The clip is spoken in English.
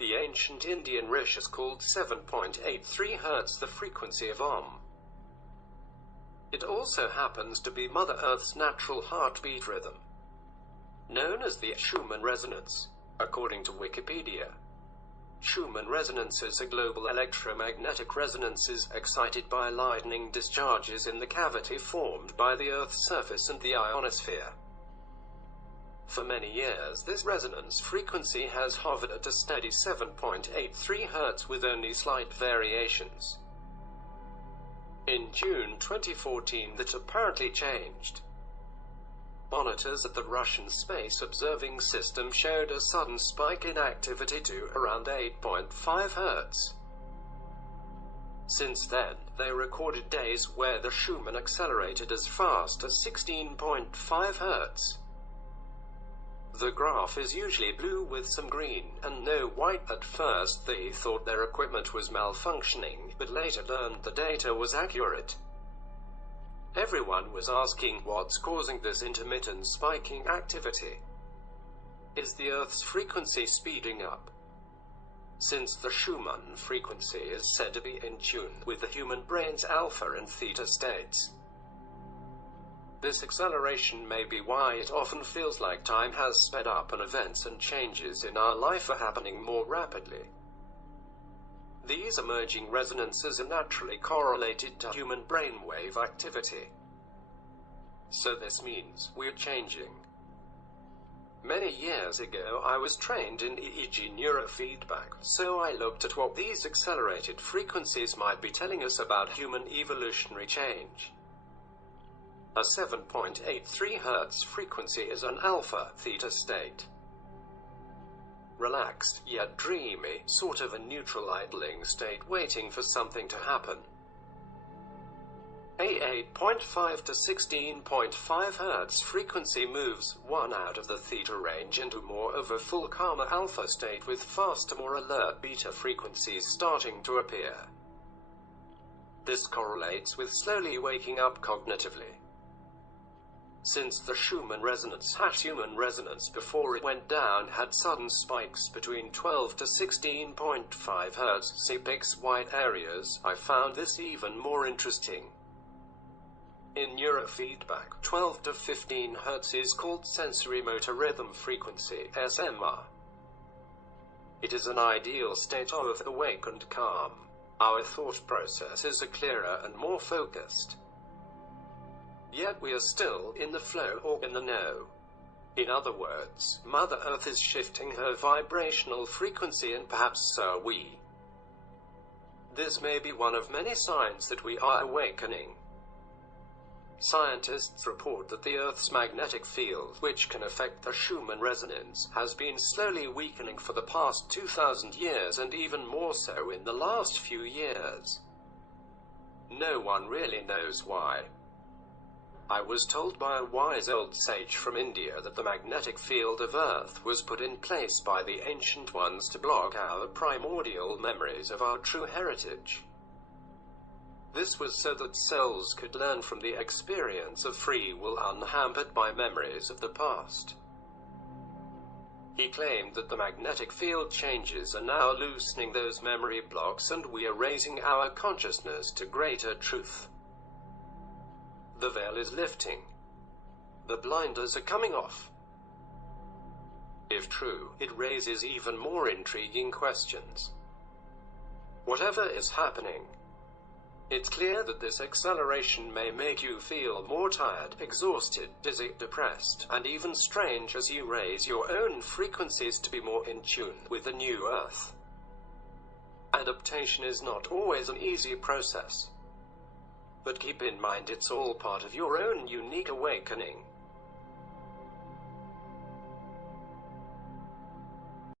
The ancient Indian rishis called 7.83 Hz the frequency of Om. It also happens to be Mother Earth's natural heartbeat rhythm, known as the Schumann resonance, according to Wikipedia. Schumann resonances are global electromagnetic resonances excited by lightning discharges in the cavity formed by the Earth's surface and the ionosphere. For many years, this resonance frequency has hovered at a steady 7.83 Hz with only slight variations. In June 2014, that apparently changed. Monitors at the Russian Space Observing System showed a sudden spike in activity to around 8.5 Hz. Since then, they recorded days where the Schumann accelerated as fast as 16.5 Hz. The graph is usually blue with some green and no white. At first they thought their equipment was malfunctioning, but later learned the data was accurate. Everyone was asking what's causing this intermittent spiking activity. Is the Earth's frequency speeding up? Since the Schumann frequency is said to be in tune with the human brain's alpha and theta states. This acceleration may be why it often feels like time has sped up and events and changes in our life are happening more rapidly. These emerging resonances are naturally correlated to human brainwave activity. So this means we're changing. Many years ago I was trained in EEG neurofeedback, so I looked at what these accelerated frequencies might be telling us about human evolutionary change. A 7.83 Hz frequency is an alpha-theta state. Relaxed, yet dreamy, sort of a neutral idling state waiting for something to happen. A 8.5 to 16.5 Hz frequency moves one out of the theta range into more of a full calmer alpha state with faster, more alert beta frequencies starting to appear. This correlates with slowly waking up cognitively. Since the Schumann resonance before it went down had sudden spikes between 12 to 16.5 Hz (CPX white areas), I found this even more interesting. In neurofeedback, 12 to 15 Hz is called sensory motor rhythm frequency (SMR). It is an ideal state of awakened calm. Our thought processes are clearer and more focused. Yet we are still in the flow or in the know. In other words, Mother Earth is shifting her vibrational frequency and perhaps so are we. This may be one of many signs that we are awakening. Scientists report that the Earth's magnetic field, which can affect the Schumann resonance, has been slowly weakening for the past 2,000 years and even more so in the last few years. No one really knows why. I was told by a wise old sage from India that the magnetic field of Earth was put in place by the ancient ones to block our primordial memories of our true heritage. This was so that souls could learn from the experience of free will unhampered by memories of the past. He claimed that the magnetic field changes are now loosening those memory blocks and we are raising our consciousness to greater truth. The veil is lifting. The blinders are coming off. If true, it raises even more intriguing questions. Whatever is happening, it's clear that this acceleration may make you feel more tired, exhausted, dizzy, depressed, and even strange as you raise your own frequencies to be more in tune with the new Earth. Adaptation is not always an easy process. But keep in mind it's all part of your own unique awakening.